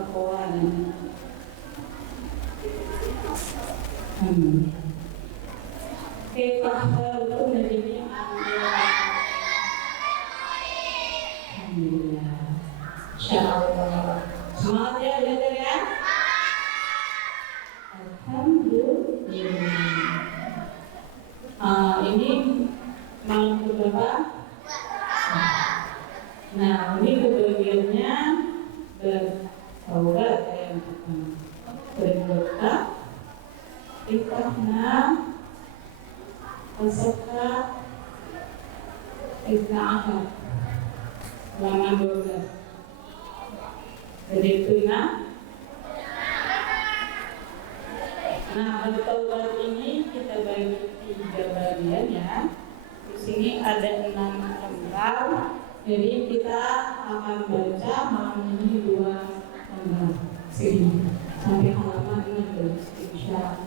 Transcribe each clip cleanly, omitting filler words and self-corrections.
أخوانا. كيف أحوالكم جميعا؟ Alhamdulillah. Insyaallah. Semangat ya belajar ya. Alhamdulillah. Ini malam keberapa? Nah, ini kebagiannya bertaubat yang pertama. Berdoa, iftahna, wasafah, iftahah. Halaman 12. Jadi itu nah, bertaubat ini kita bagi 3 bagian ya. Di sini ada 6 lembar. Jadi kita akan baca malam ini 2 lembar. Sini sampai halaman 16 insyaallah.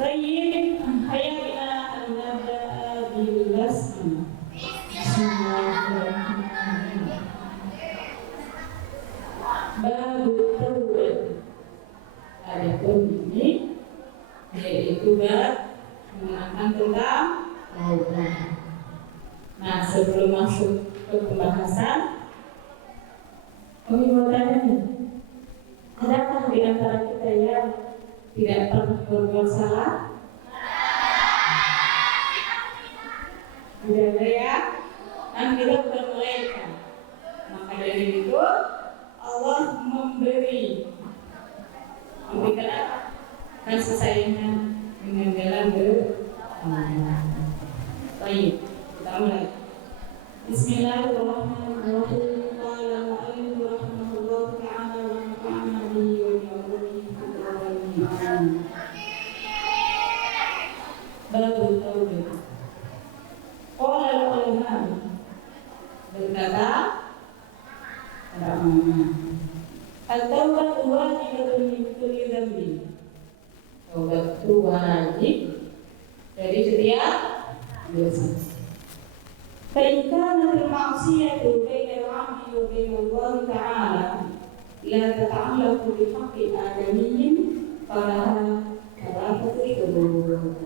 Baik, hayya an-nabda bil basmalah. Bismillahirrahmanirrahim. Bab taubat. Adapun ini yaitu bab menerangkan tentang taubat. Nah, sebelum masuk ke pembahasan, kami mau tanya nih, adakah di antara kita yang tidak pernah berbuat salah? Tidak ada ya? Kan kita bukan malaikat. Maka dari itu Allah memberikan apa? Kasih sayangnya dengan jalan bertaubat. Baik, kita mulai. Bismillahirrahmanirrahim. Qala al-mu'allif rahimahullah ta'ala wa nafa'ana bihi wa bi ulumihi fid dharain. Bab taubat. Qala al-ulama, berkata para ulama, at-taubat wajibatun min kulli dhanbin. Taubat itu wajib dari setiap dosa. Fa in kanat al-ma'siyatu baina al-'abdi wa baina Allah ta'ala la tata'allaqu bi haqqi adamiyyin falaha thalathatu syurut.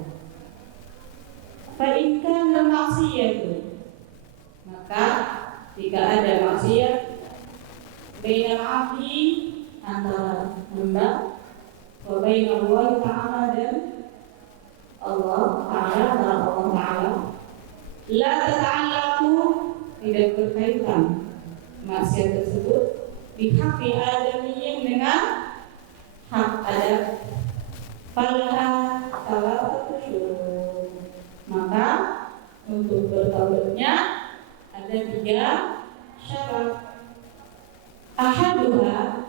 Fa in kana al-ma'siyatu, maka jika ada maksiat baina al-'abdi antara hamba wa baina Allah ta'ala dan Allah Ta'ala la tata'allaqu, tidak berkaitan maksiat tersebut bihaqqi adamiyyin dengan hak adam, falaha thalathatu syurut, maka untuk bertaubatnya ada 3 syarat. Ahaduha,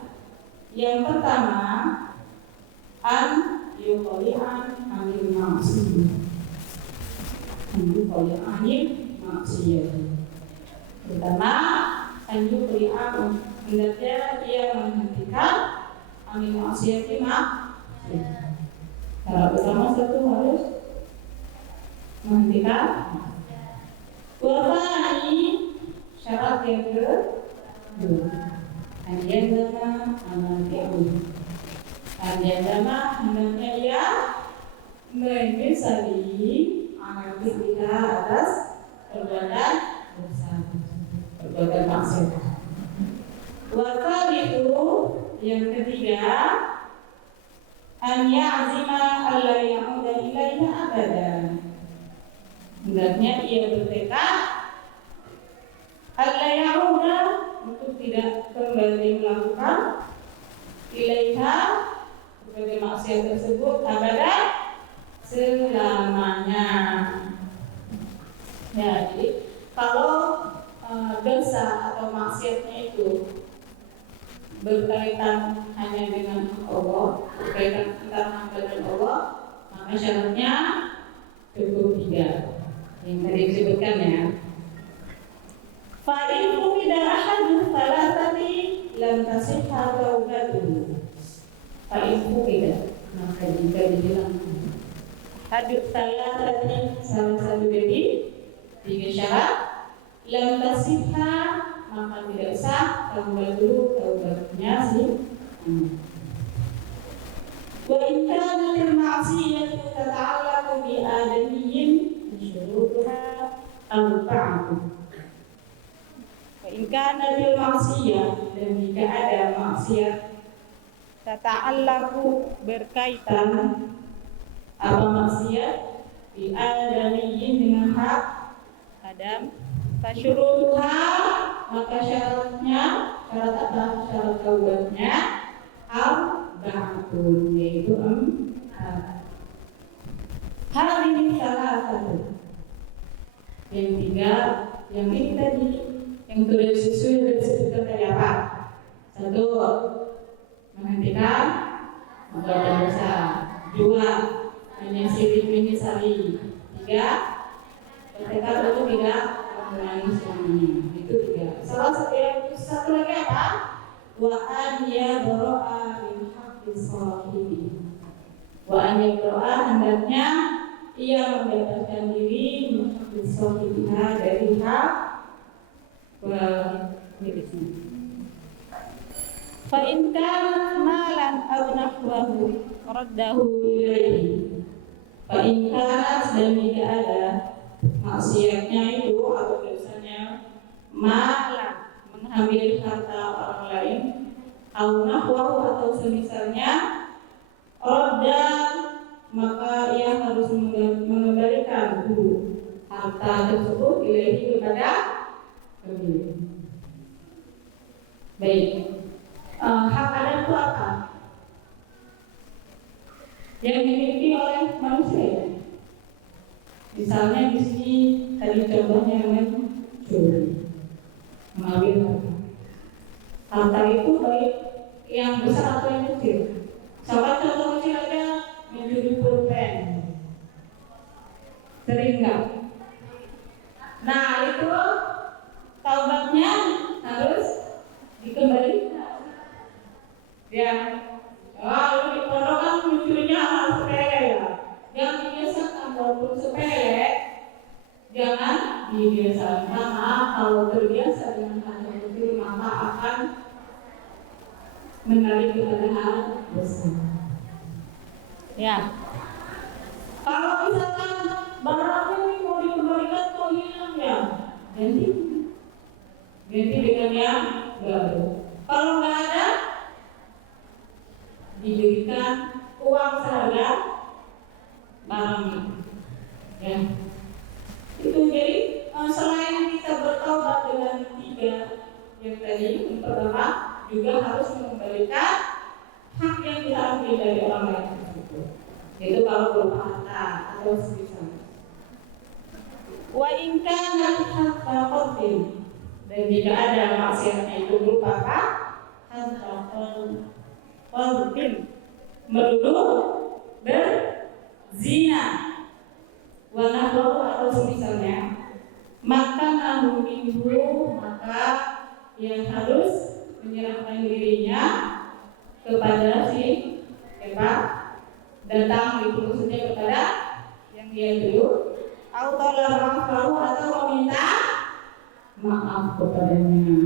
yang pertama, an yuqali'an anil ma'siyah. Maksiyah. Pertama, anju beri'am, hendaknya ia menghentikan anil maksiyati maksiyah. Cara pertama satu harus menghentikan. Wafani, syarat yang kedua, anjandama amal-fi'ul. Anjandama hendaknya ia menyesali amal kita atas perbuatan dosa, perbuatan maksiat. Waktu yang ketiga, an ya'zima alla ya'uda ilaiha abadan. Hendaknya ia bertekad alla ya'uda, untuk tidak kembali melakukan ilaiha, berbagai maksiat tersebut, abadan, selamanya. Ya, jadi kalau dosa atau maksiatnya itu berkaitan hanya dengan Allah, berkaitan antara hamba dan Allah, maka syaratnya cukup 3 yang tadi disebutkan ya. Fa'in umida ahadu thalathati lam tasihha taubatuhu. Fa'in umida, maka jika dibilang hadut thalathati salah satu dari 3 syarat, lam tasihha, maka tidak sah taubat dulu taubatnya sih. Wa in kanat al-ma'siyatu tata'allaqu bi adamiyyin syurutuha arba'atu. Wa in kanat al-ma'siyah, dan jika ada maksiat tata'allaqu berkaitan apa maksiat bi adamiyyin dengan hak Adam, fasyurutuha, maka syaratnya, syarat apa? Syarat taubatnya arba'atun, yaitu 4. Hal ini salah satu. Yang 3, yang ini tadi, yang sudah sesuai dari disebutkan tadi apa? 1, menghentikan perbuatan dosa. 2, menyesali. 3, bertekad untuk tidak mengulangi semuanya. Itu 3. Satu lagi apa? Wa an yadro'a min haqqi sahibi. Wa an yadro'a, hendaknya ia membebaskan diri min haqqi sahibiha, dari hak miliknya. Fa in kana malan aw nahwahu raddahu ilaihi. Fa in kana, dan jika ada maksiatnya itu atau dosanya malah mengambil harta orang lain, au nahwahu, atau semisalnya, radda, maka ia harus mengembalikan harta tersebut ilahi, kepada pemilik. Baik, hak Adam itu apa? Yang dimiliki oleh manusia. Misalnya di sini tadi contohnya mencuri, mengambil harta itu baik yang besar atau yang kecil. Salah contoh kecil aja, mencuri pulpen, sering nggak? Nah itu taubatnya harus dikembalikan. Ya, kalau di pondok kan mencurinya hal sepele ya. Yang dibiasakan walaupun sepele, jangan dibiasakan, karena kalau terbiasa dengan hal yang kecil maka akan menarik kepada hal besar. Ya, kalau misalkan barangnya ini mau dikembalikan kok hilang ya, ganti dengan yang baru. Kalau nggak ada, diberikan uang seharga barangnya. Ya, itu jadi selain kita bertaubat dengan 3 yang tadi, yang pertama juga harus mengembalikan hak yang kita ambil dari orang lain tersebut. Itu kalau berupa harta atau semisal. Wa in kana hatta qatil, dan jika ada maksiatnya itu berupa apa? Hatta qatil, menuduh berzina, wa nahwu, atau semisalnya, maka nahu minhu, maka yang harus menyerahkan dirinya kepada si datang itu, maksudnya kepada yang dia dulu, atau meminta maaf kepadanya.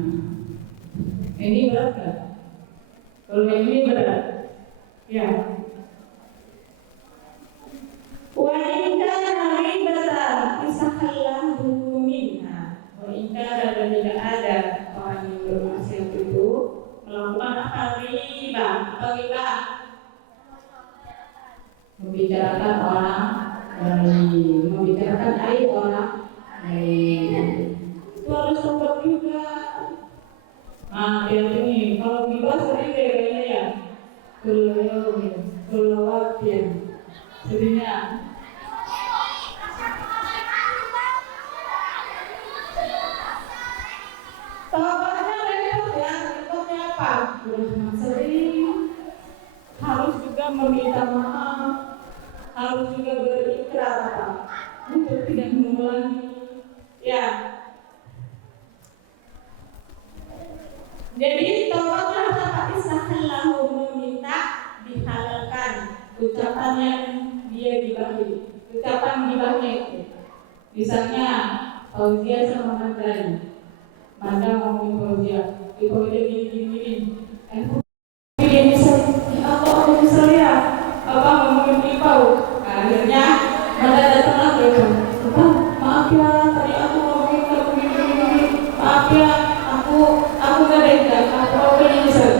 Ini berat kan? Kalau ini berat, ya. Wa in kana ribatan isahallahu minha. Wa in kana, dan tidak ada orang yang bermaksiat itu melakukan apa? Riba. Apa riba? Membicarakan orang lain, membicarakan aib orang lain. Itu harus tobat juga. Nah, yang ini kalau riba sering kayaknya ya, keluar seringnya. Tobatnya repot ya, repotnya apa? Sering, harus juga meminta maaf, harus juga berikrar apa? Untuk tidak mengulangi. Ya. Jadi tobatlah apa? Istahallahu, meminta dihalalkan ucapan yang dia dibagi, ucapan gibahnya itu. Misalnya Fauzia sama Mandani Manda ngomongin Fauzia, di Fauzia gini. Dia nyesel, ya apa aku nyesel ya? Apa ngomongin Ipau? Akhirnya Manda datanglah ke Ipau. Apa? Maaf ya, tadi aku ngomongin kamu gini. Maaf ya, aku gak ada, aku nyesel.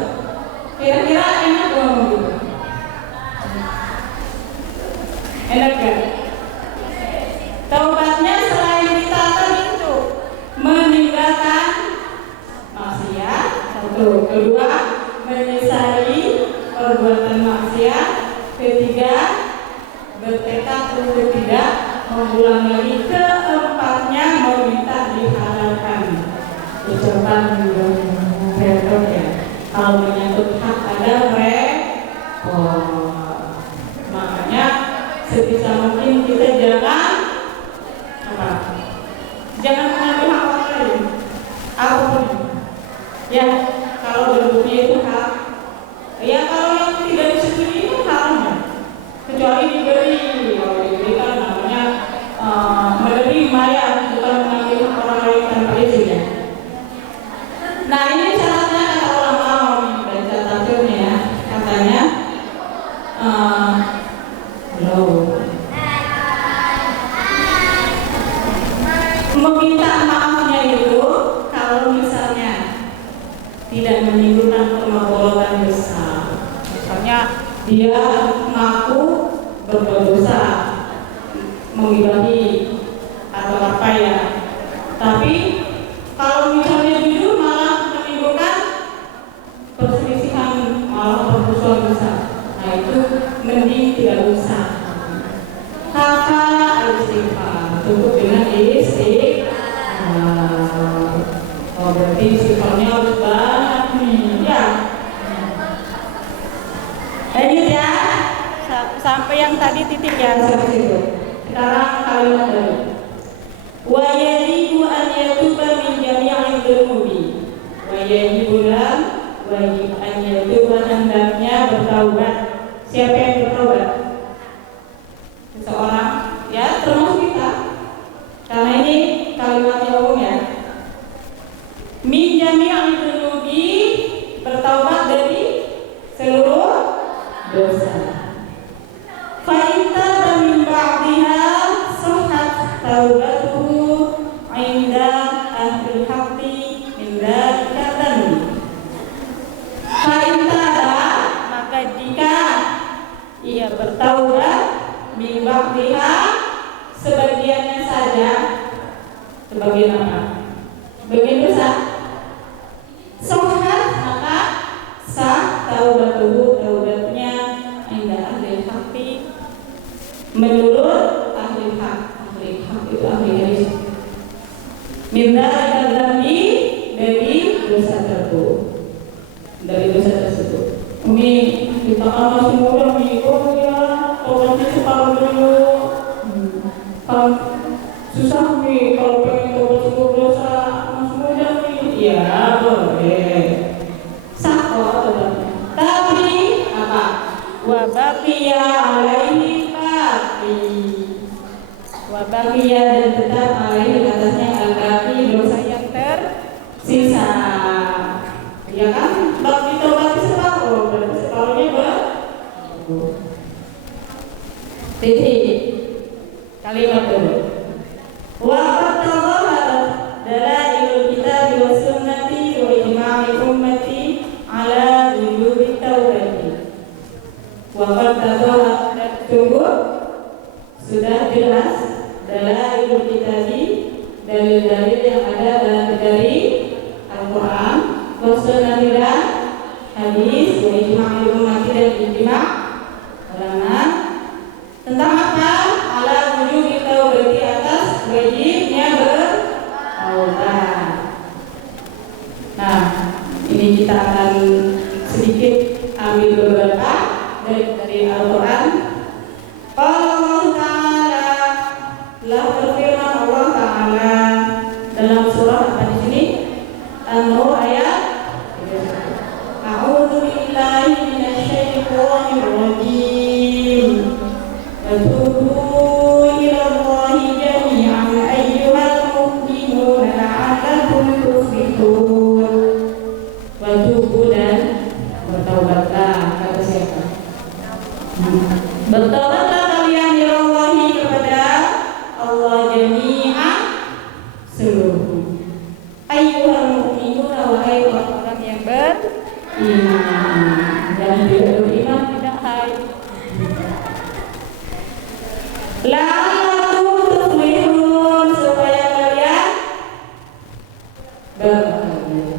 Kira-kira enak gak ngomong gitu? Enak gak? Taubatnya selain kita tadi itu meninggalkan maksiat, satu, kedua menyesali perbuatan maksiat, ketiga bertekad untuk tidak mengulang lagi, keempatnya meminta dihalalkan. Ucapan repot ya. Kalau menyangkut hak ada repot. Makanya sebisa mungkin kita jangan mengambil hak orang lain apapun ya. Kalau bentuknya itu hak ya, kalau yang tidak disetujui itu haknya, kecuali diberi. Kalau diberi kan namanya menerima ya, bukan mengambil hak orang lain tanpa izin ya. Nah ini syaratnya kata ulama baca tafsirnya ya, katanya meminta maafnya itu kalau misalnya tidak menimbulkan kemabolatan besar. Misalnya dia mengaku berbuat dosa, menggibahi atau apa ya, tapi kalau misalnya jujur malah menimbulkan perselisihan, malah permusuhan besar. Nah itu mending tidak usah. Kakak istighfar cukup dengan istighfar. Oh berarti istighfarnya harus banyak nih ya. Lanjut ya, sampai yang tadi titik ya sampai situ. Sekarang kalimat dari wa yajibu an yatuba min jami'il dzunubi. Wa yajibu wajib an yatuba, hendaknya bertaubat. Siapa yang bertaubat? Seseorang ya, termasuk kita, karena ini kalimatnya umum ya. Min jami'il dzunubi, bertaubat dari seluruh dosa. Fa in taba min ba'diha sahhat taubatuhu 'inda ahli haqqi min dzalika dzanbi. Fa in taba, maka jika ia bertaubat min ba'diha, sebagiannya saja. Sebagian apa? Sebagian dosa. Sahhat, maka sah taubatuhu, taubatnya inda ahli haqqi, menurut ahli hak. Ahli hak itu ahli hadis. Minta dzanbi, dari dosa tersebut. Dari dosa tersebut. Umi kita masih muda nih, oh ya, taubatnya separuh dulu. Kalau susah nih, kalau pengen taubat seluruh dosa masih muda nih, ya boleh. Tapi apa? Wa baqiya alaihi baqi. Wa baqiya, dan tetap alaihi, atasnya al-baqi, dosa yang tersisa. Ya kan? Baqi taubat separuh, berarti separuhnya titik. Kalimat dulu. Wa qad tadhaharat dalailul kitab wa sunnati wa ijma'i ummati ala wujubi taubati. Wa qad tadhaharat, sungguh sudah jelas dalailul kitab, dalil-dalil yang ada dari Al-Quran, wa sunnati dan hadis, wa ijma'i ummati, dan ijma' ulama tentang apa? Ala wujubi taubati, atas wajibnya bertaubat. Nah, ini kita akan sedikit ambil beberapa dari Al-Quran. Qala Allah Ta'ala, telah berfirman Allah Ta'ala dalam surah apa di sini? An-Nur ayat 31. A'udzu billahi minasy syaithanir rajim. Fatubu ilallahi jami'an ayyuhal mu'minuna la'allakum tuflihun. beriman. Yang tidak beriman tidak haid. La'allakum tuflihun, supaya kalian berbahagia.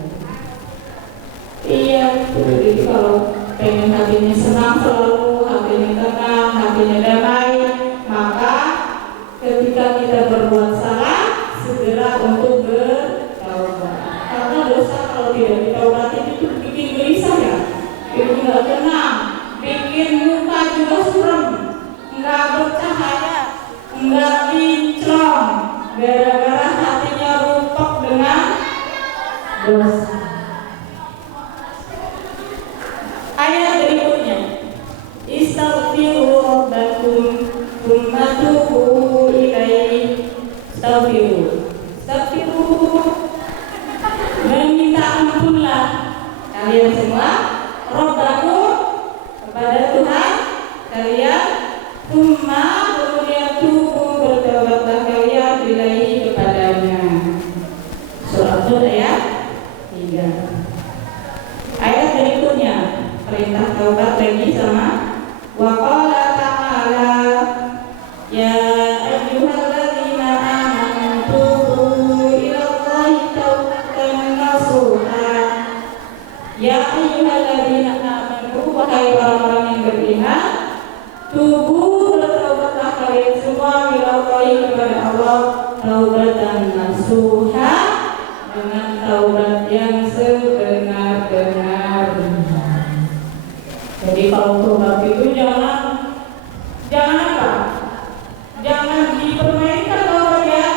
Iya, jadi kalau pengen hatinya senang selalu, hatinya tenang, hatinya damai, maka ketika kita berbuat salah, segera untuk bertaubat. Karena dosa kalau tidak ditaubati itu bikin gelisah ya, bikin nggak tenang, bikin muka juga suram, nggak bercahaya, nggak kinclong, gara-gara hatinya rupak dengan dosa. Ayat berikutnya, istaghfiru rabbakum tsumma tubu ilaihi. Istaghfiru, meminta ampunlah kalian semua, rabbakum, kepada Tuhan kalian, tsumma, kemudian tubu, bertobatlah kalian ilaihi, kepadanya. Surah Hud ayat 3. Ayat berikutnya perintah taubat lagi sama wa qala ta'ala ya ayyuhalladzina amanu tubu ilallahi taubatan nasuha. Ya ayyuhalladzina amanu, wahai orang-orang yang beriman, tubu, bertaubatlah kalian semua ilallahi, kepada Allah, taubatan nasuha, dengan taubat yang sebenar-benarnya. Jadi kalau taubat itu jangan apa? Jangan dipermainkan taubat ya.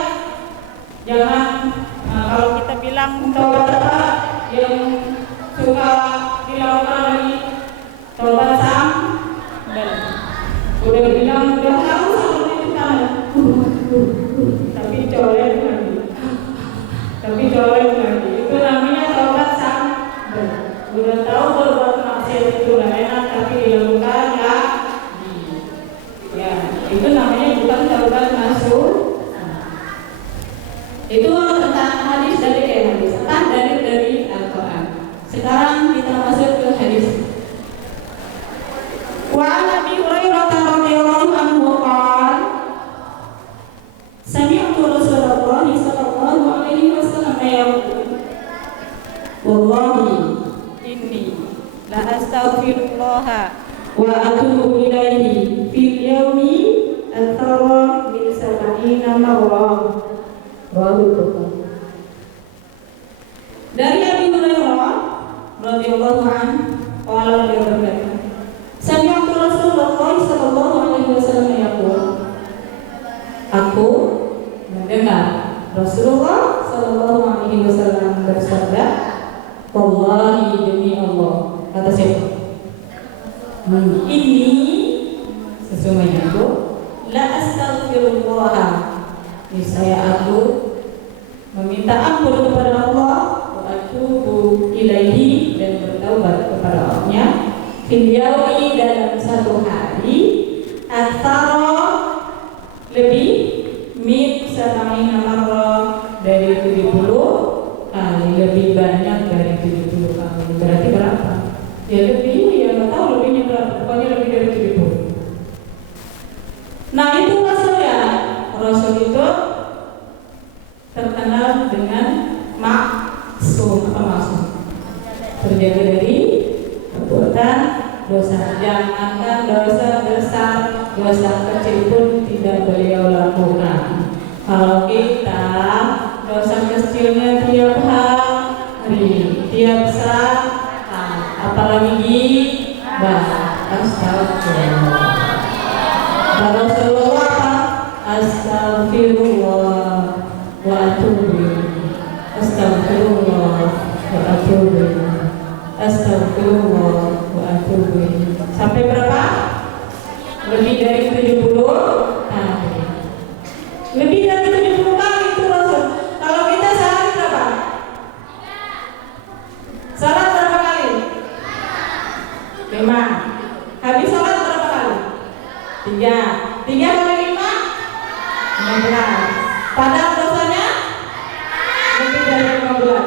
Jangan kalau kita bilang taubat apa yang suka dilakukan lagi, taubat sambal. Udah bilang udah tahu sama itu kan, tapi colek lagi. Itu namanya taubat sambal. Udah tahu berbuat maksiat itu gak enak, tapi dilakukan lagi. Ya, itu namanya bukan taubat nasuh. Itu tentang hadis dari Al-Quran. Sekarang kita masuk ke hadis. Wa Nabi Hurairah radhiyallahu anhu qala sami'tu Rasulullah sallallahu alaihi wasallam yaqul wallahi inni la astaghfirullah wa atubu ilaihi fil yawmi akthara min 70 marrah. Dari Abi Hurairah radhiyallahu anhu qala, beliau berkata, sami'tu Rasulullah sallallahu alaihi wasallam yaqul, aku mendengar Rasulullah sallallahu alaihi wasallam bersabda, wallahi, demi Allah, kata siapa? Ini sesungguhnya aku la astaghfirullah, niscaya aku meminta ampun kepada Allah, wa atubu ilaihi, dan bertaubat kepada Allah-Nya, fil yaumi, dalam satu hari, aktsara, lebih, min sab'ina marrah, dari 70 kali, lebih banyak dari 70 kali. Berarti berapa? Ya lebih, ya nggak tahu lebihnya berapa, pokoknya lebih dari 70. Nah itu Rasul ya. Rasul itu terkenal dengan maksum, terjaga dari perbuatan dosa. Jangankan dosa besar, dosa kecil pun tidak beliau lakukan. Kalau kita dosa kecilnya tiap hari, tiap saat, apalagi gibah, astagfirullah. Rasulullah astagfirullah wa atubu, astagfirullah wa atubu, astagfirullah wa atubu. Sampai berapa? Lebih dari 70 kali. Lebih dari 70 kali itu Rasul. Kalau kita sehari berapa? Salat berapa kali? 5. Habis salat berapa kali? 3. 3 kali 5? 16. Padahal dosanya lebih dari 15.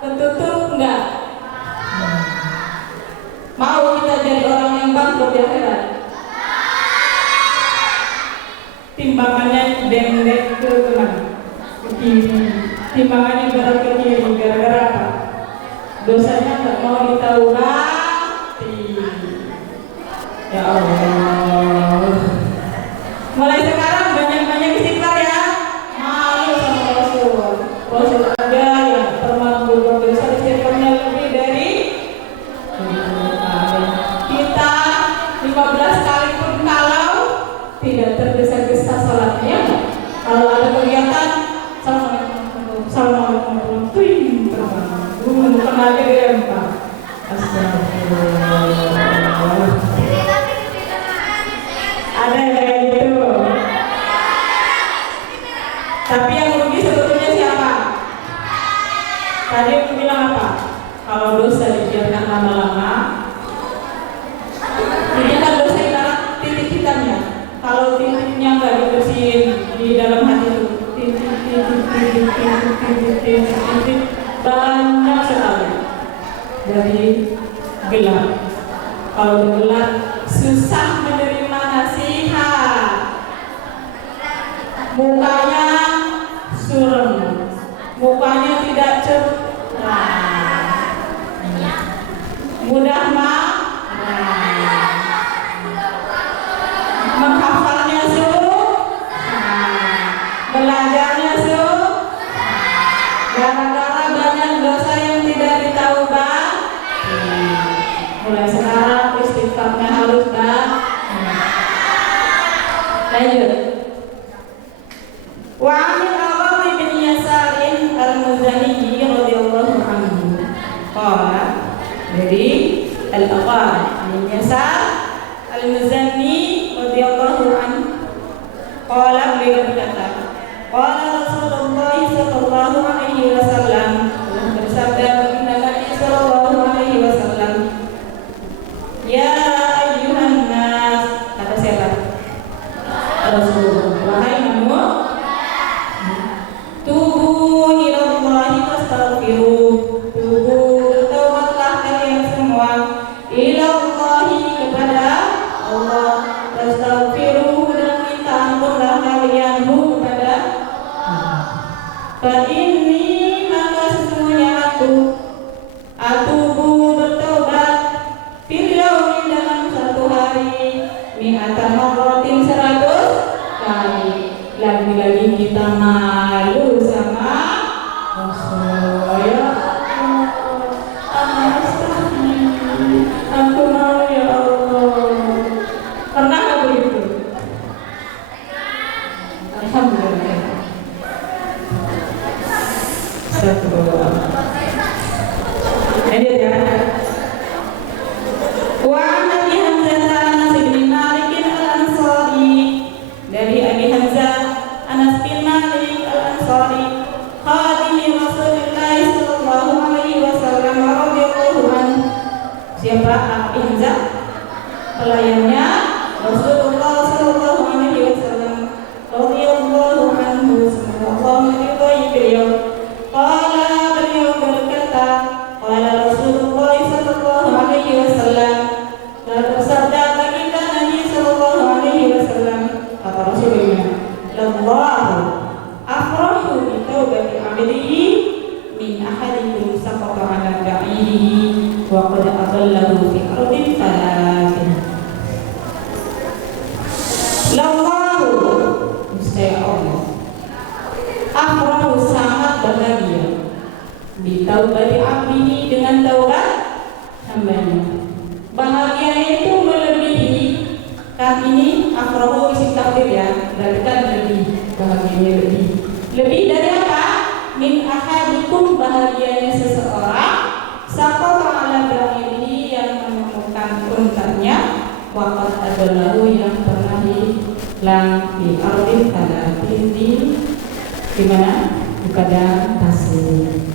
Ketutup enggak? timbangannya dendek ke mana? Ke kiri. Timbangannya berat ke kiri. Gara-gara apa? Dosanya nggak mau ditaubati. Ya Allah. Mulai sekarang banyak-banyak istighfar ya. Malu sama Rasul. Rasul ada yang pernah berbuat dosa istighfarnya lebih dari kita 15 kali pun kalau tidak tergesa-gesa sholatnya. Kalau ada kegiatan Assalamualaikum bukan aja dilempar. Astagfirullah. Ada yang kayak gitu. Tapi yang rugi sebetulnya siapa? Tadi aku bilang apa? Kalau dosa dibiarkan lama-lama, ini kan dosa ibarat titik hitamnya. Kalau titiknya nggak dibersihin di dalam hati itu, titik banyak sekali dari gelap. Kalau gelap susah menerima nasihat, mukanya suram, mukanya tidak cerah, mudah marah, menghafalnya belajarnya gara-gara banyak dosa yang tidak ditaubati. Mulai sekarang istighfarnya harus lanjut. Wa anil Agharr bin Yasar al-Muzani radhiyallahu anhu. Qala, dari Al-Agharr bin Yasar al-Muzani radhiyallahu anhu. Qala, beliau berkata, qala Rasulullah sallallahu alaihi wasallam, bersabda baginda Nabi sallallahu alaihi wasallam, ya ayyuhan nas, kata siapa? Rasulullah. Wahai manusia, tubu ilallahi wastaghfiruh. Tubu, bertaubatlah kalian semua ilallahi, kepada Allah, wastaghfiruh, dan minta ampunlah kalian kepada fa inni, maka sesungguhnya atubu, bertaubat fil yaumi, dalam satu hari, mi'ata marratin, 100 kali. Lagi-lagi kita malu sama Rasul. Ya Allah, aku mau ya Allah. Pernah nggak begitu? Alhamdulillah. Astagfirullah. Edit ya. Wa Abi Hamzah Anas bin Malik al-Ansari, dari Abi Hamzah Anas bin Malik al-Ansari, khadim Rasulullah sallallahu alaihi wasallam radhiyallahu anhu. Siapa Abi Hamzah? Pelayannya Rasulullah sallallahu alaihi wasallam radhiyallahu anhu, semoga Allah meridhai beliau. Qala, beliau berkata, qala Rasulullah sallallahu alaihi wasallam, telah bersabda baginda Nabi sallallahu alaihi wasallam, kata Rasulullah, lallahu afrahu bi taubati abdihi min ahadikum saqata ala da'ihi wa qad adallahu fi ardin falatin. Lallahu, niscaya Allah, afrahu, sangat bahagia, bi taubati abdihi, dengan taubat hambanya. Bahagia itu melebihi, kan ini afrahu isim takdir ya, berarti kan lebih, bahagianya lebih dari apa? Min ahadikum, bahagianya seseorang, saqata ala ba'irihi, yang menemukan untanya, waqad adalahu, yang pernah hilang di ardin falatin, di mana? Di padang pasir.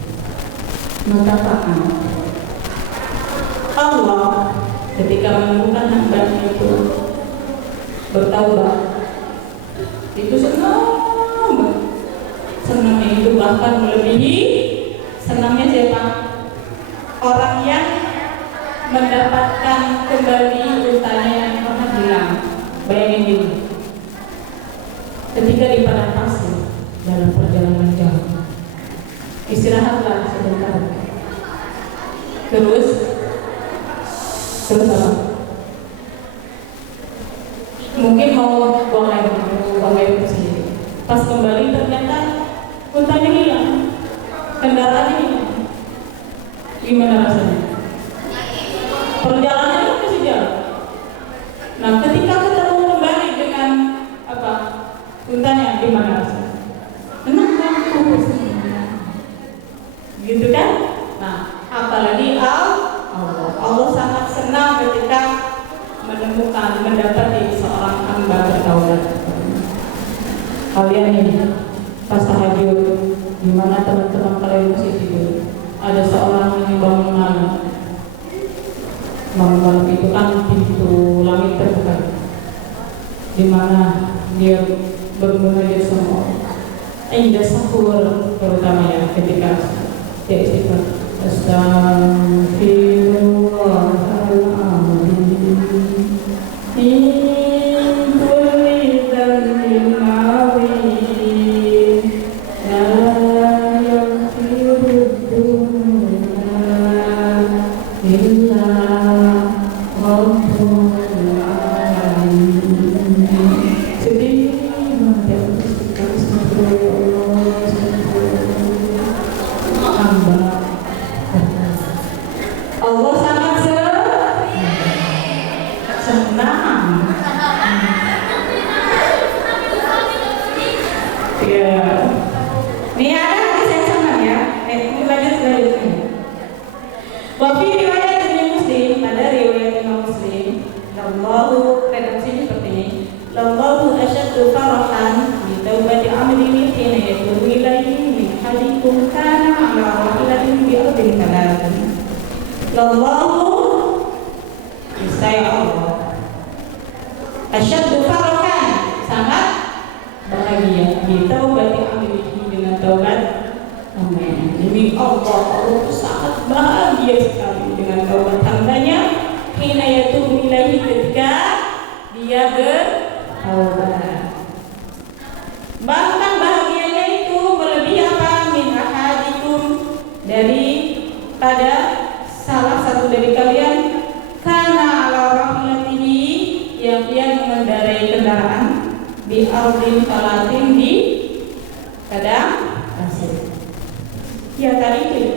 Notapaan Allah ketika menemukan hambanya itu bertaubat, itu senangnya itu bahkan melebihi senangnya siapa? Orang yang mendapatkan kembali untanya yang pernah hilang. Bayangin gini, Terus apa? Mungkin mau buang air bersih. Pas kembali ternyata untanya hilang, kendaraannya hilang. Gimana rasanya? Perjalanannya masih jauh. Nah, ketika ketemu kembali dengan apa? Untanya gimana rasanya? Tenang kan? Gitu kan? Nah, apalagi Allah sangat senang ketika mendapati seorang hamba bertaubat. Kalian ini pas tahajud, gimana teman-teman kalian masih tidur? Ada seorang yang bangun malam. Bangun malam itu kan pintu langit terbuka, di mana dia bermunajat sama Allah. Indah sahur terutama ya ketika dia istighfar. Astaghfirullahaladzim min kulli dzambin adzim la yaghfiru dzunuba illa rabbul alamin. Sedih banget Allah sangat senang. Ya, ini ada hadis yang senang ya. Lanjut. Wafi riwayat Muslim, ada riwayat Imam Muslim. Lallahu redaksinya seperti ini. Lallahu asyaddu farahan bi taubati amrihi hina yatubu ilaihi min hadikum kana ala rahilatin bi ardin kalatin. Lallahu saya Allah asyaddu farahan, sangat bahagia bi taubati amrihi, dengan taubat hambanya. Demi Allah sangat bahagia sekali dengan taubat hambanya hina yatubu ilaihi, ketika dia bertaubat. Bahkan bahagianya itu melebihi apa? Min ahadikum, daripada salah satu dari kalian, karena ala rahilatihi, yang ia mengendarai kendaraan di ardin kalatin, di padang pasir. Ya tadi itu.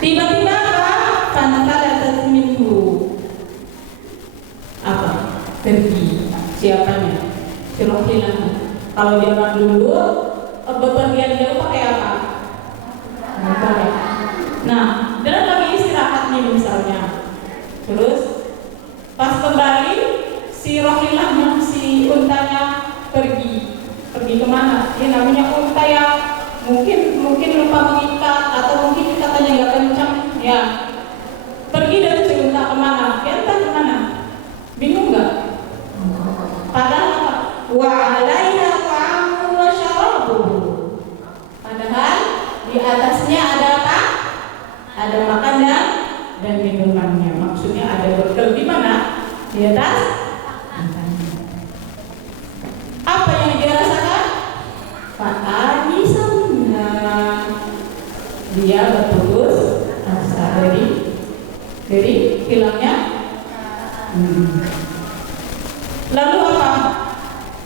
Tiba-tiba apa? Fanqalatat minhu. Apa? Pergi. Siapanya? Sirohilah. Kalau zaman dulu bepergian jauh pakai apa? Motor ya. Nah, dalam lagi istirahat nih misalnya. Terus pas kembali si rohilahnya, si untanya pergi kemana? Ini namanya unta ya. Mungkin lupa mengikat, atau mungkin ikatnya nggak kencang. Ya, pergi dari si unta kemana? Entah kemana. Bingung nggak? Padahal apa? Wa alaiha ta'amu wa syarabuhu. Padahal di atasnya ada apa? Ada makanan dan minumannya. Maksudnya ada bekal di mana? Di atas makanan. Apa yang dia rasakan? Fa'anisanna, dia berputus asa dari hilangnya. Lalu apa?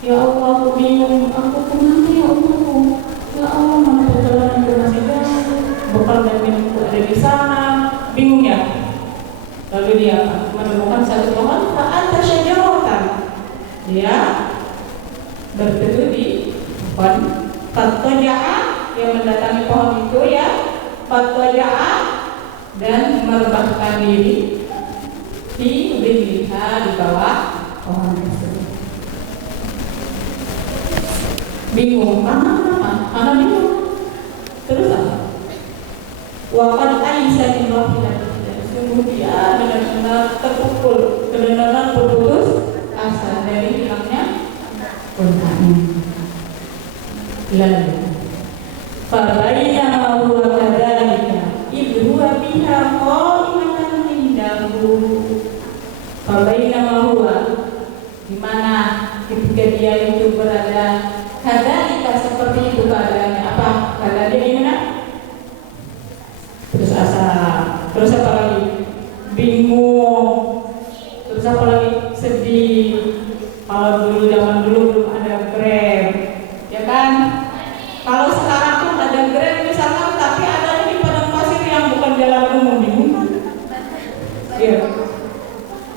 Ya Allah, aku bingung, aku kemana ya Allah? Ya Allah, mana perjalanan ke masih jauh, bekal dan minumku ada di sana, bingung ya. Lalu dia menemukan satu pohon, fa'anta syajaratan, dia berteduh di pohon. Fatwaja'a, yang mendatangi pohon itu ya, fatwaja'a, dan merebahkan diri di dhilliha, di bawah pohon tersebut. Bingung, mana bingung. Terus apa? Wa qad aisa min rahilatihi, sungguh dia benar-benar terpukul, benar-benar berputus asa dari hilangnya untanya. Lalu fabainama huwa kadzalika idh huwa biha qa'imatan indahu. Fabainama huwa, di mana ketika dia itu berada kadzalika, seperti itu keadaannya. Apa keadaannya? Gimana? Terus asa Terus apa lagi? Bingung. Terus apa lagi? Sedih. Kalau dulu zaman dulu belum ada Grab, ya kan? Kalau sekarang pun ada Grab misalkan, tapi ada di padang pasir yang bukan jalan umum, bingung kan? Ya.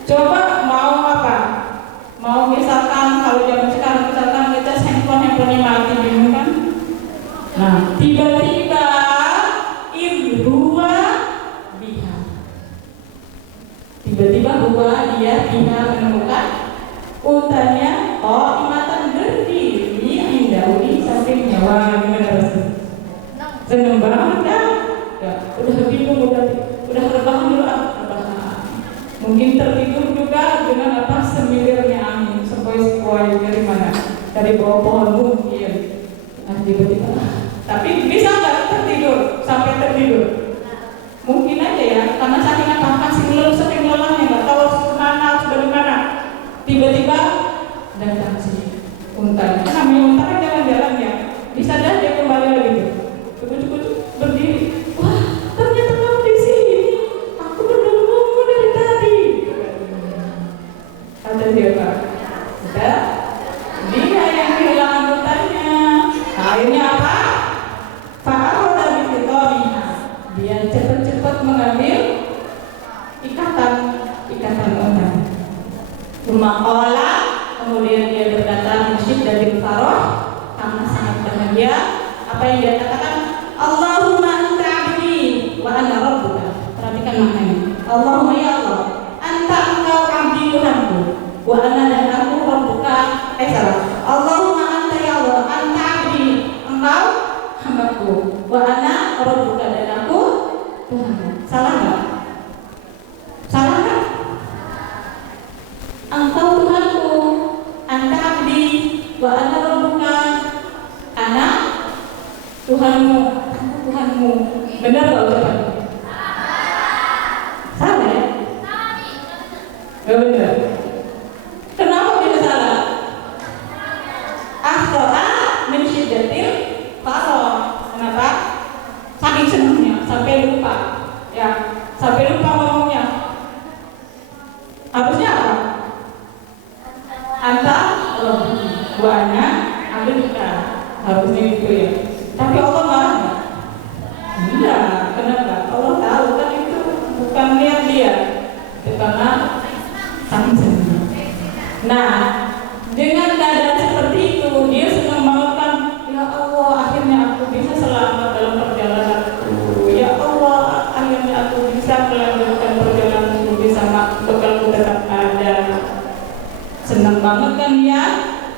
Coba mau apa? Mau misalkan kalau zaman sekarang misalkan kita handphone mati, bingung kan? Nah, tiba-tiba Irwa biha. Tiba-tiba dia menemukan untanya imatan berdiri indah di sampingnya. Wah, gimana rasanya? Seneng banget kan? Ya, udah bingung, udah rebahan dulu rebahan. Mungkin tertidur juga dengan apa semilirnya angin, sepoi-sepoi dari mana? Dari bawah pohon mungkin. Nah, tiba-tiba. Tapi bisa nggak tertidur sampai tertidur? Mungkin aja ya, karena saking apa saking lelahnya nggak tahu harus kemana, harus bagaimana. Tiba-tiba datang si unta. Namanya unta kan jalan-jalan ya. Bisa dah dia kembali lagi tuh. Cukup berdiri. Wah, ternyata kamu di sini. Aku menunggumu dari tadi. Kata dia Pak. Udah. Dia yang kehilangan untanya. Akhirnya apa? Dia cepat-cepat mengambil ikatan unta. Umakola, kemudian dia berkata musyid dari Faroh karena sangat bahagia. Apa yang dia katakan? Allahumma anta abdi wa ana rabbuka. Perhatikan maknanya. Allahumma ya Allah, engkau abdi Tuhanku, wa ana dan aku rabbuka. Allahumma anta ya Allah, anta abdi, engkau hambaku, wa ana rabbuka dan aku Tuhanmu. Salah nggak? Salah nggak? Engkau Tuhanku, anta abdi, wa ana rabbuka, ana Tuhanmu, Tuhanmu. Benar nggak ucapannya? Salah ya? Nggak benar. Kenapa bisa salah? Akhtoa min syiddatil farah. Kenapa? Saking senangnya sampai lupa, ya, sampai lupa ngomongnya. Harusnya apa? Anta wa ana abduka. Harusnya itu ya. Tapi Allah marah nggak? Enggak. Kenapa? Allah tahu kan itu bukan niat dia. Itu karena saking senangnya. Nah, dengan keadaan seperti itu dia senang banget kan. Ya Allah, akhirnya aku bisa selamat dalam perjalananku. Ya Allah, akhirnya aku bisa melanjutkan perjalananku, bisa bekalku tetap ada. Senang banget kan ya?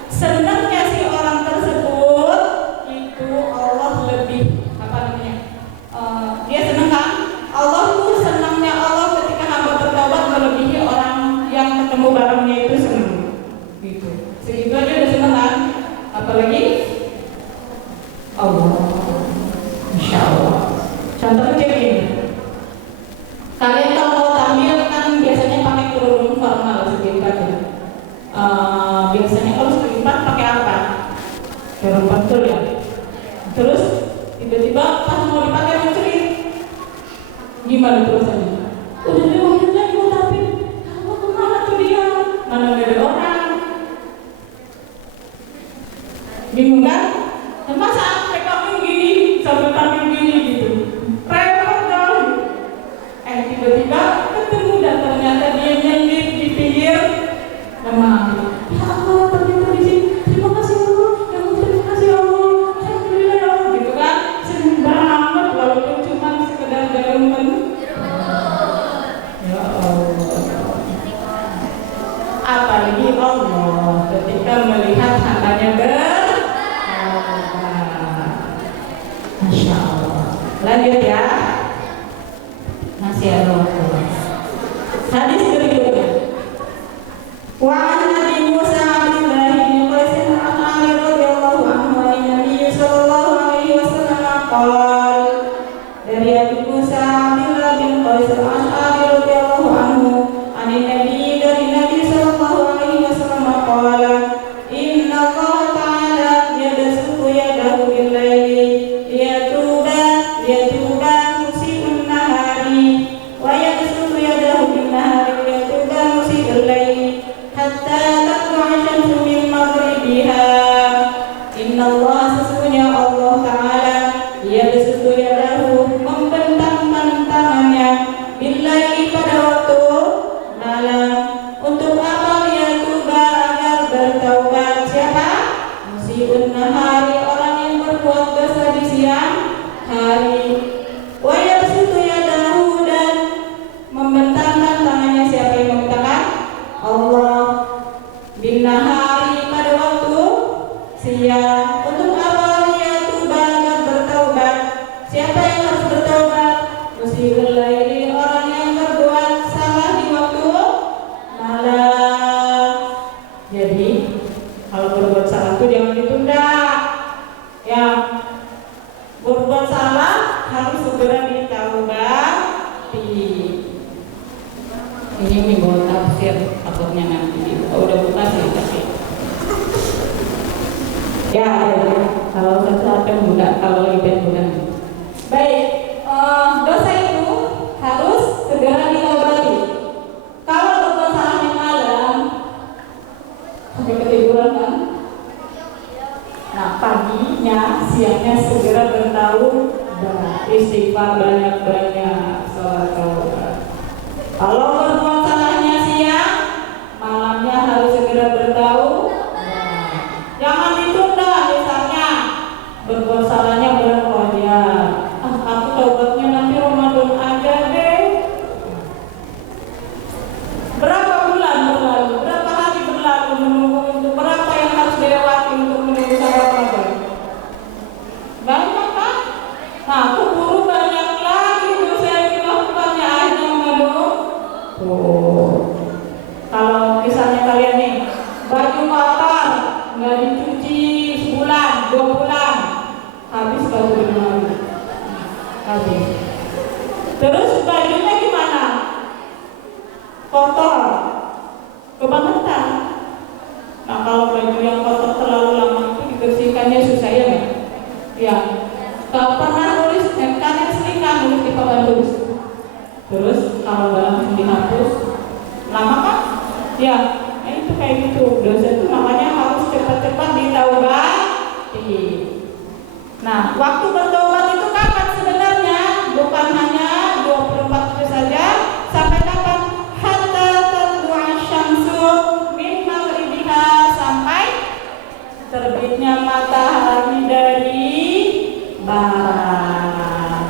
Senangnya si orang tersebut itu Allah lebih apa namanya? Dia senang kan? Allah tuh senangnya Allah ketika hamba bertobat melebihi orang yang ketemu barangnya itu senang. Gitu. Segitu aja udah senang kan? Apalagi Allah, Insya Allah. Contoh kecil ini, kalian kalau tampil kan biasanya pakai kerudung formal segini ya. Biasanya kalau segini pakai apa? Kerudung pantul ya. Terus tiba-tiba pas mau dipakai mencerit, gimana tuh rasanya? Udah lewatin lagi mau tampil, kamu kemana tuh dia? Mana nggak ada orang? Bingung kan? Dan masa pegang gini sambil tampil gini gitu, repot dong. Tiba-tiba ketemu dan ternyata dia nyelip di pinggir lemah. Ya Allah, ternyata di sini. Terima kasih Allah, ya Allah, terima kasih Allah, alhamdulillah ya Allah, gitu kan? Senang banget walaupun cuma sekedar galuman. Ya Allah. Apalagi Allah ketika melihat hambanya Masya Allah. Lanjut ya. Masih ada waktu. Hadis berikutnya. Wa an Nabi Musa Abdullah bin Qais al-Ash'ari radhiyallahu anhu wa Nabi sallallahu alaihi wasallam qala. Dari Abu Musa Abdullah bin Qais al-Ash'ari radhiyallahu anhu, dari Nabi sallallahu alaihi wasallam qala, inna Allah ta'ala yabsutu yadahu bil-laili liyatuba musii'un nahari ini membawa tafsir takutnya nanti udah buka sih tapi ya kalau sesuatu yang buka kalau event bukan baik. Dosa itu harus segera diobati. Kalau berdosa malam sampai ketiduran kan, nah paginya siangnya segera bertahu istighfar banyak-banyak, sholat taubat. Kalau berbuat salahnya siang, malamnya harus segera bertahu. Jangan ditunda, misalnya berbuat salahnya bulan Rajab. Aku taubatnya nanti Ramadan aja deh. Berapa bulan berlalu, berapa hari berlalu menunggu untuk berapa yang harus dilewati untuk menunggu sampai Ramadan? Banyak kan? Nah, keburu banyak lagi dosa yang dilakukannya akhirnya menunggu. Kalau misalnya kalian nih baju kotor nggak dicuci sebulan, 2 bulan, habis baju benar, habis. Terus bajunya gimana? Kotor, kebangetan. Nah kalau baju yang kotor terlalu lama itu dibersihkannya susah ya nggak? Ya. Kalau pernah nulis, kalian sering kan nulis di papan tulis. Terus kalau nggak langsung dihapus, lama kan? Ya, nah itu kayak gitu. Dosa itu makanya harus cepat-cepat ditaubat. Nah, waktu bertobat itu kapan sebenarnya? Bukan hanya 24 jam saja. Sampai kapan? Hatta tatlu'a syamsu min maghribiha, sampai terbitnya matahari dari barat.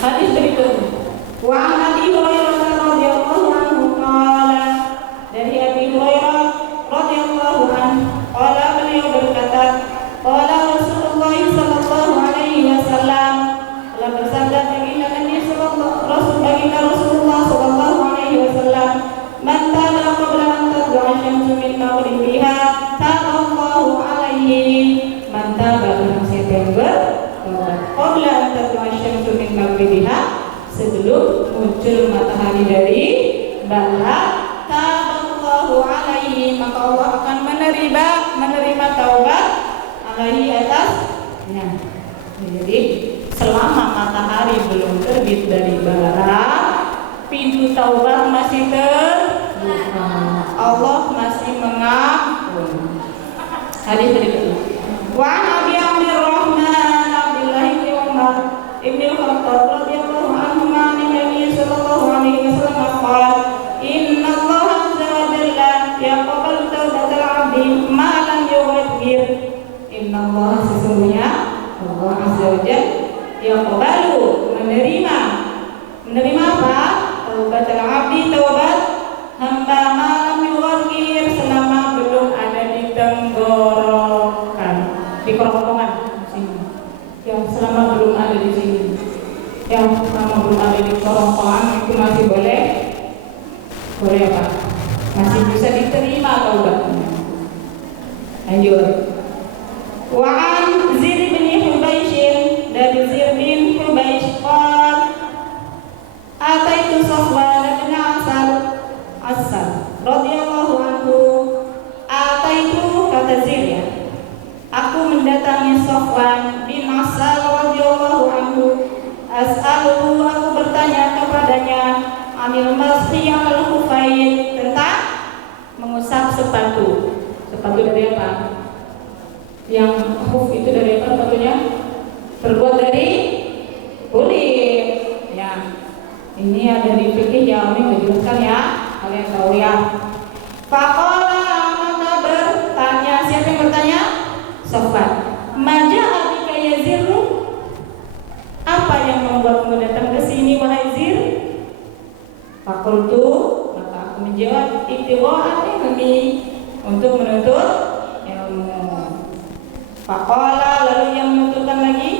Hadis berikutnya. Wa Abi Hurairah radhiyallahu anhu qala, dari Abi Hurairah radhiyallahu anhu qala, beliau berkata, qala Rasulullah sallallahu alaihi wasallam, telah bersabda baginda Nabi Rasulullah sallallahu alaihi wasallam, man taba qabla an tadlu'a syamsu min maghribiha taballahu alaihi. Man taba, siapa yang bertobat qabla an tadlu'a syamsu min maghribiha, sebelum muncul matahari dari barat, taballahu alaihi, maka Allah akan menerima taubat alaihi, atasnya. Jadi selama matahari belum terbit dari barat, pintu taubat masih terbuka, Allah masih mengampuni. Hadis berikutnya. Wa Abi Abdurrahman Abdullah bin Umar ibn al-Khattab radhiyallahu anhu an Nabi sallallahu alaihi wasallam qala, inna Allah azza wa jalla yaqbalu taubatal 'abdi ma lam yughayyir. Inna Allah, sesungguhnya Allah azza wa jalla yaqbalu, menerima apa? Taubatal 'abdi, taubat hamba ma lam yughayyir, selama belum ada di tenggorokan, di kerongkongan sini. Yang selama belum ada di sini, yang selama belum ada di kerongkongan itu masih boleh apa? Masih bisa diterima taubatnya. Lanjut. Wa an Zir bin Hubaysh, dari Zir bin Hubaysh qala, ataitu Safwan bin Asal radhiyallahu anhu. Ataitu, kata Zir ya, aku mendatangi Safwan bin Asal radhiyallahu anhu. As'aluhu, aku bertanya kepadanya, anil masih al-khufain, tentang mengusap sepatu. Sepatu dari apa? Yang khuf itu dari apa sepatunya? Terbuat dari kulit. Ya, ini ada di fikih yang ini dijelaskan ya, kalian tahu ya. Faqala, maka bertanya, siapa yang bertanya? Safwan. Maja'a bika ya Zir, apa yang membuatmu datang ke sini wahai Zir? Fakultu, maka aku menjawab, ibtigha'an ilmi, untuk menuntut ilmu. Faqala, lalu yang menuntutkan lagi,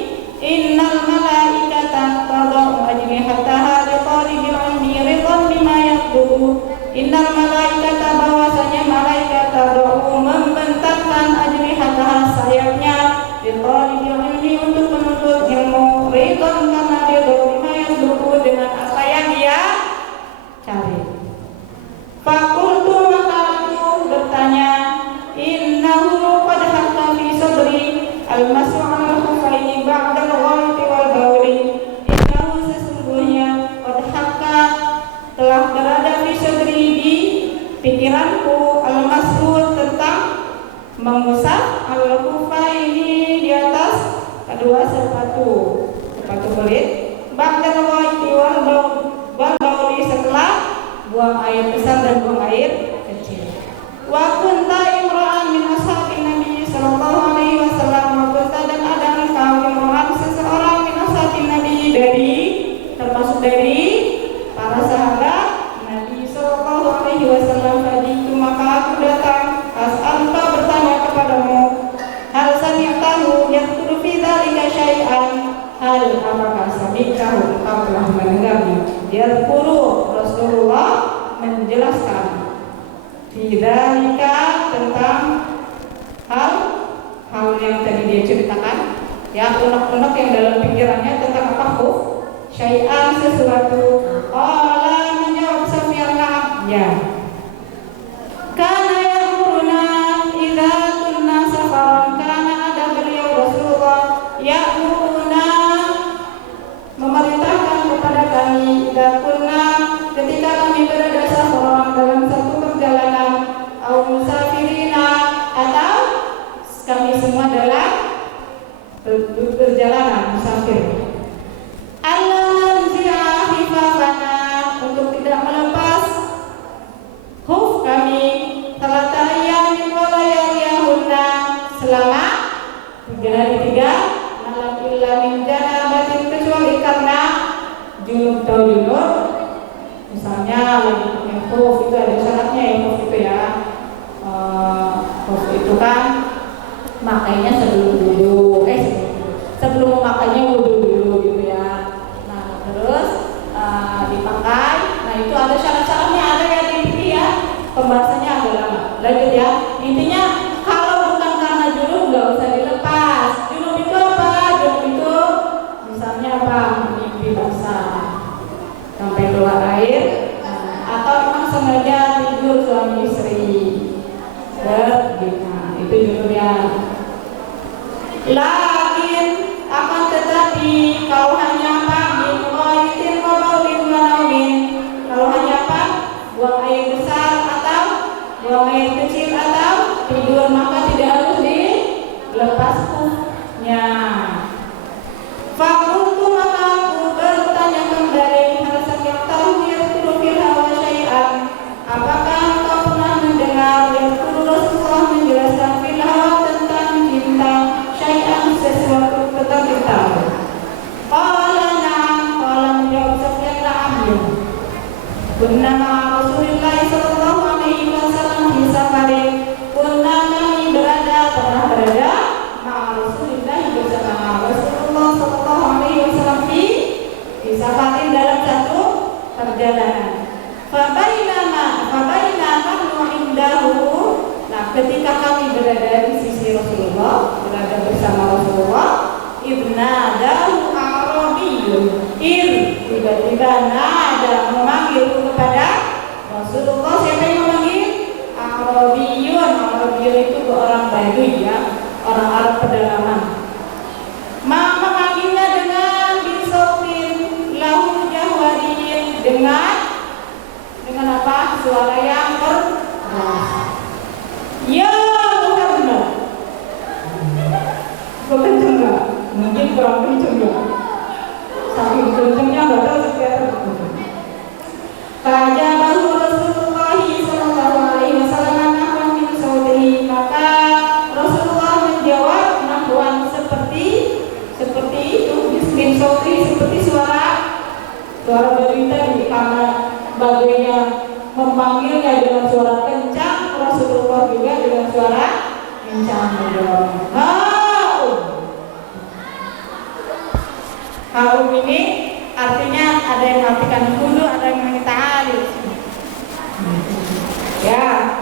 innal malaikata tadau ajnihataha liqalibil ilmi ridwan bima yaqulu. Innal malaikata, bahwasanya malaikat tadau membentangkan ajnihataha, sayapnya, liqalibil ilmi, untuk menuntut ilmu, ridwan karena ridwan berada fi sadri di pikiranku al-mas'ul tentang mengusap al-kufaini di atas kedua sepatu kulit ba'da al-ghaiti wal bauli setelah buang air besar dan buang air kecil. Wa kunta imra'an min ashabin Nabi sallallahu alaihi wasallam, wa kunta dan ada engkau imra'an seseorang min ashabin Nabi termasuk dari para sahabat Nabi sallallahu alaihi wasallam. Tadi maka aku datang as'aluka bertanya kepadamu, hal sami'tahu yaqulu fi dzalika syai'an, hal apakah sami'tahu engkau telah mendengarnya yaqulu Rasulullah menjelaskan dzalika tentang hal yang tadi dia ceritakan, ya unek-unek yang dalam pikirannya tentang apa syai'an sesuatu. Qala menjawab sami'na ya. Kana ya'muruna idza kunna safaran, kana ada beliau Rasulullah ya'muruna memerintahkan kepada kami idza kunna ketika kami berada safaran dalam satu perjalanan au musafirina atau kami semua dalam perjalanan musafir. Allah nanzi'a hifafana untuk tidak melepas huf kami talata ayyamin wa layaliyahunna selama 3 hari 3 malam illa min janabatin kecuali karena junub atau junub. Misalnya lagi pakai huf itu ada syaratnya ya, huf itu ya. Huf itu kan makainya sebelum memakainya wudu dulu gitu ya. Nah terus dipakai. Nah itu ada syarat-syaratnya, ada ya di sini ya. Pembahasannya agak lama. Lanjut ya. Intinya kalau bukan karena junub nggak usah dilepas. Junub itu apa? Junub itu misalnya apa? Mimpi basah sampai keluar air, atau memang sengaja tidur suami istri berzina, itu junub ya. Lakin akan tetapi kalau hanya apa? Min ghaitin wa baulin wa naumin. Kalau hanya apa? Buang air besar atau buang air kecil atau tidur, maka tidak harus dilepas hufnya. Fakultu maka aku bertanya kembali, hal sami'tahu yaqulu fil hawa syai'an, apakah engkau pernah mendengar yaqulu Rasulullah menjelaskan fil hawa tentang cinta syai'an sesuatu tentang cinta? Qala na'am, qala menjawab Sufyan na'am ya. Kunna ma'a Rasulillah sallallahu alaihi wasallam di safarin, kunna kami pernah berada ma'a Rasulillah bersama Rasulullah sallallahu alaihi wasallam di safarin dalam satu perjalanan. Fabaina nahnu indahu, nah ketika kami berada di sisi Rasulullah, berada bersama Rasulullah, idnadahu arabiyyun, tiba-tiba nada memanggil kepada Rasulullah. Siapa yang memanggil? Arabiyyun itu orang Badui ya, orang Arab pedalaman. Memanggilnya dengan bisautin lahu jahwariyin, dengan apa? Suara yang keras. Ya Muhammad. Kenceng enggak? Mungkin kurang kenceng ya. Saking kencengnya enggak tahu sekitar kenceng. Fajabahu Rasulullah sallallahu alaihi wasallam nahwan min sautihi, maka Rasulullah menjawab nahwan seperti itu, min sauti seperti suara berita di karena bagainya memanggilnya dengan suara kencang, Rasulullah juga dengan suara kencang menjawab. Haum ini artinya ada yang mengartikan kudu, ada yang ta'ali. Ya.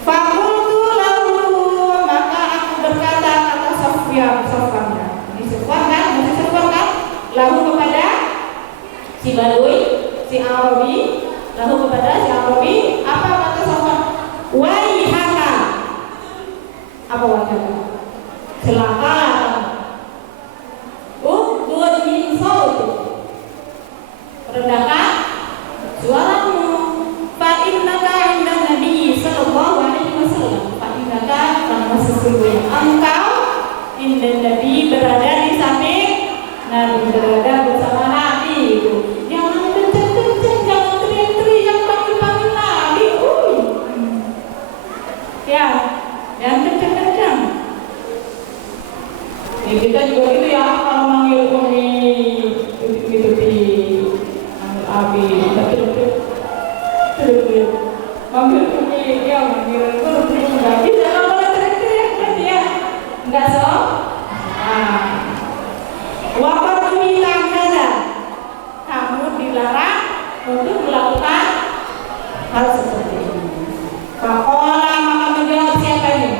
Fakultu lahu, maka aku berkata kata Sofyan. Ini Sofyan kan? Masih Sofyan kan? Lahu kepada si Badui, si Arabi, lahu kepada si Arabi, apa kata Sofyan? Waihaka. Apa wajahnya? Celaka. Min sauti, rendahkan suara Arabi, terus manggil kami dia manggil guru nggak bisa kalau boleh teriak-teriak kan dia nggak so. Wakat bilang kamu dilarang untuk melakukan hal seperti ini. Faqala maka menjawab siapa ini?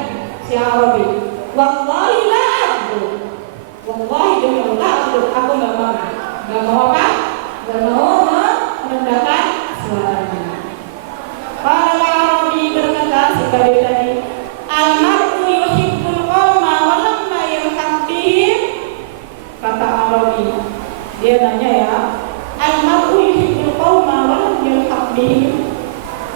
Si Arabi. Wallahi la abdu. Wallahi demi Allah aku nggak mau. Nggak mau apa? Nggak mau merendahkan suaranya. Para Arabi berkata sebagai tadi, al-mar'u yuhibbul qawma wa lamma yalhaq bihim. Kata Arabi, dia nanya ya, al-mar'u yuhibbul qawma wa lam yalhaq bihim.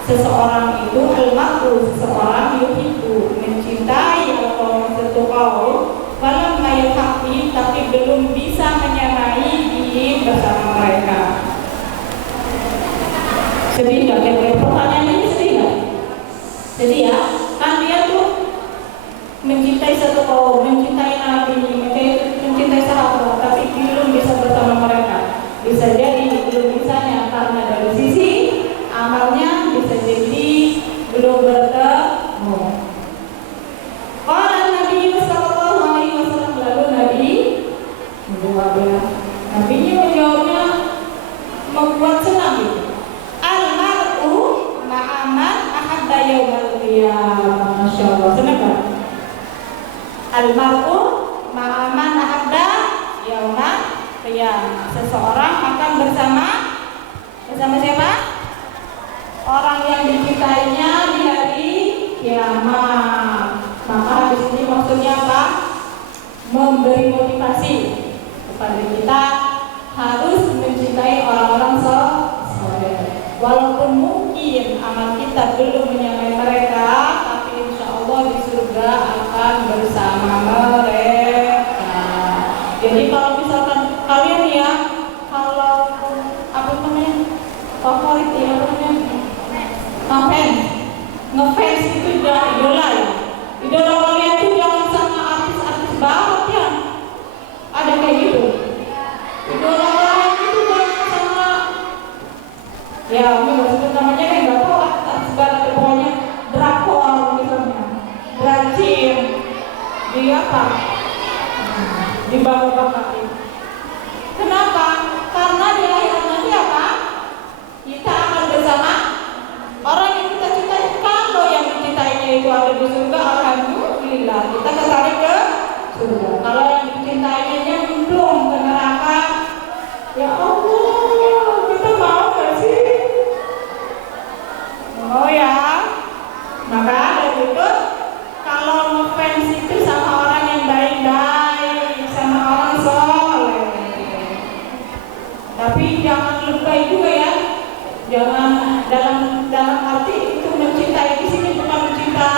Seseorang itu al-mar'u, seseorang yuhibbu, mencintai atau satu kaum, wa lamma yalhaq bihim, tapi belum bisa menyamai bihim bersama mereka. Sedih nggak? Kayak pertanyaan ini sedih nggak? Jadi ya, kan dia tuh mencintai satu kaum, mencintai Nabi, mencintai sahabat, tapi belum bisa bersama mereka. Bisa jadi belum bisanya karena dari sisi amalnya, bisa jadi belum bertemu. Qala Nabi sallallahu alaihi wasallam, lalu Nabi menjawabnya. Nabinya menjawabnya membuat senang gitu. Al-mar'u ma'aman ahabba yawmal qiyamah. Masya Allah, senang kan? Al-mar'u ma'aman ahabba yawmal qiyamah. Seseorang akan bersama siapa? Orang yang dicintainya di hari kiamat. Maka di sini maksudnya apa? Memberi motivasi kepada kita harus mencintai orang-orang soleh. Walaupun mungkin amal kita belum menyamai mereka, tapi insya Allah di surga akan bersama mereka. Jadi kalau misalkan kalian ya, kalau apa namanya favorit ya, apa namanya ngefans itu jangan idola ya. Idola kalian itu jangan sama artis-artis banget ya. Ada kayak gitu. Idola kalian itu jangan sama ya, sebut namanya kan nggak tahu artis banget, pokoknya drakor misalnya, Brazil, di apa? Di bawah-bawah. Kenapa? Karena di akhirat nanti apa? Kita akan bersama orang yang kita cintai. Kalau yang dicintainya itu ada di surga, alhamdulillah kita ketarik ke surga. Kalau yang dicintainya nyemplung ke neraka, ya Allah, kita mau gak sih? Mau ya? Maka dari itu, kalau ngefans itu sama orang yang baik-baik, sama orang soleh. Tapi jangan lebay juga ya. Jangan dalam arti itu mencintai di sini bukan mencinta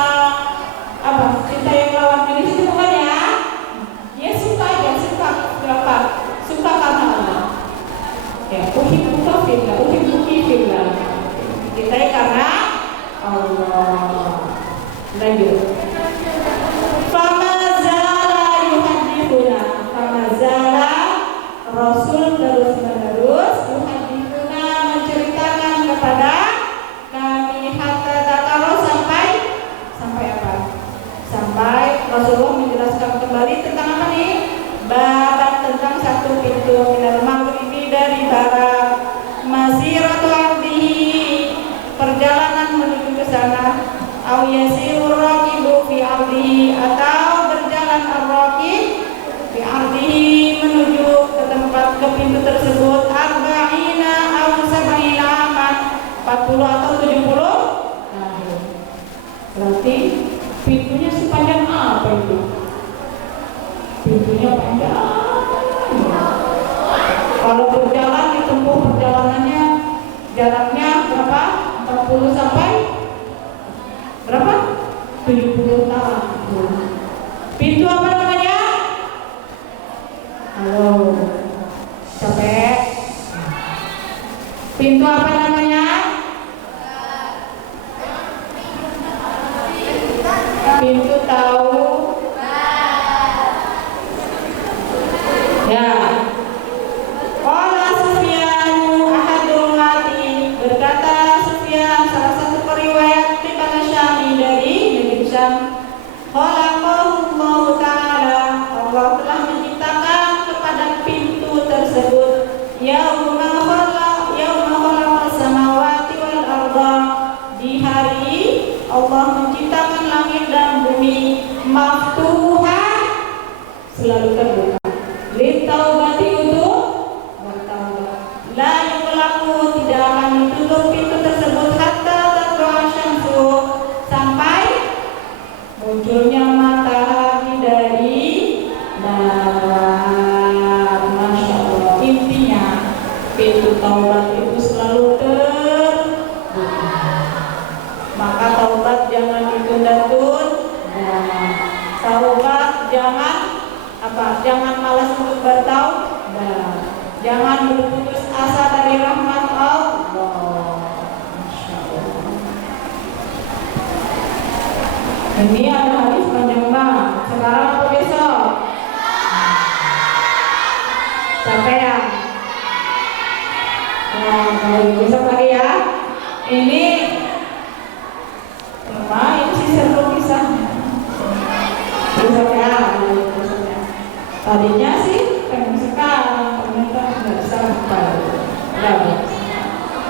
apa? Cinta yang lawan jenis itu bukan ya? Ya suka aja, suka berapa? Suka karena Allah. Ya, uhibbuka fillah, uhibbuki fillah. Cintai karena Allah. Lanjut. Famazala yuhadithuna, famazala Rasul terus menerus yuhadithuna menceritakan kepada kami hatta dzakara sampai apa? Sampai Rasulullah menjelaskan kembali tentang apa nih? Babat tentang satu pintu minal maghribi dari barat, masiratu ardihi perjalanan menuju ke sana, au yasirur raqibu fi ardihi atau berjalan ar-raqib fi ardihi menuju ke tempat ke pintu tersebut arba'ina au sab'ina aman 40 atau 70 tahun. Berarti pintunya sepanjang apa itu? Pintunya panjang. Kalau berjalan ditempuh perjalanannya jaraknya berapa? 40 sampai berapa? 70 tahun. Pintu apa namanya? Halo, capek. Pintu apa namanya? Pintu tahu. Ya. Qala Sufyanu ahadul kamu tidak akan ditutup pintu tersebut hatta tatlu'a syamsu, sampai munculnya matahari dari barat. Masya Allah. Intinya pintu taubat itu selalu terbuka. Maka taubat jangan ditunda-tunda. Taubat jangan malas untuk bertaubat. Jangan berputus asa dari rahmat Allah. Masya Allah. Ini ada hadis panjang banget. Sekarang atau besok? Sampai ya? Nah, kalau besok lagi ya. Ini sih seru kisahnya. Besok ya. Tadinya sih pengen sekarang, ternyata nggak sampai.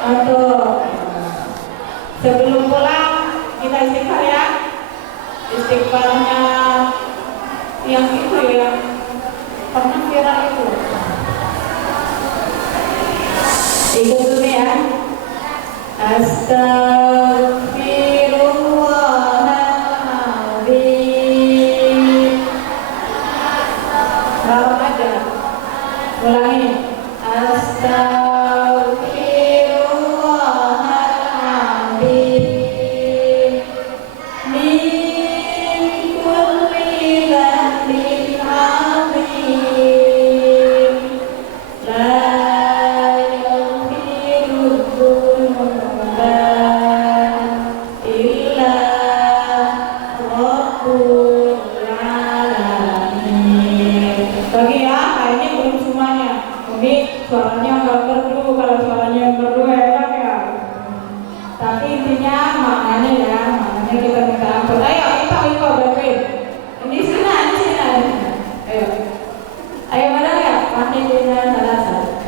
Untuk sebelum pulang kita istighfar ya. Istighfarnya yang itu yang pernah viral itu. Ikut dulu ya. Astagfirullahaladzim. Baru aja. Ulangi. Astagfirullahaladzim. Min kulli dhanbin azim. La suaranya nggak merdu, kalau suaranya merdu enak ya. Tapi intinya maknanya ya, maknanya kita minta ampun. Ayo bantuin. Ini sini. Ayo mana ya? Mahidina salasa.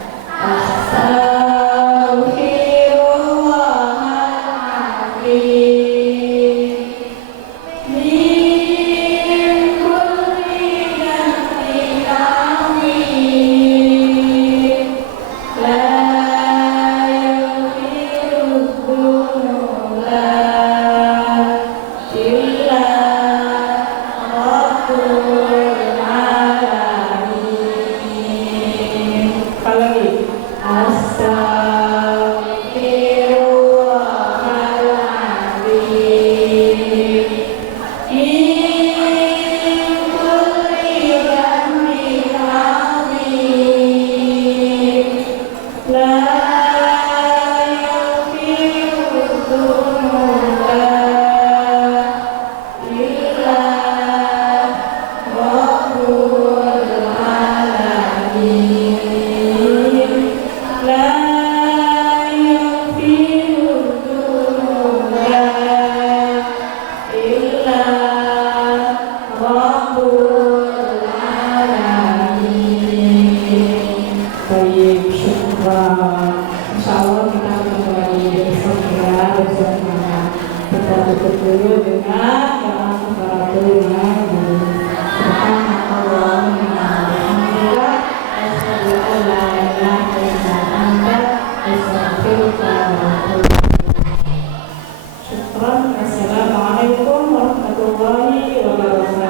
Assalamualaikum warahmatullahi wabarakatuh.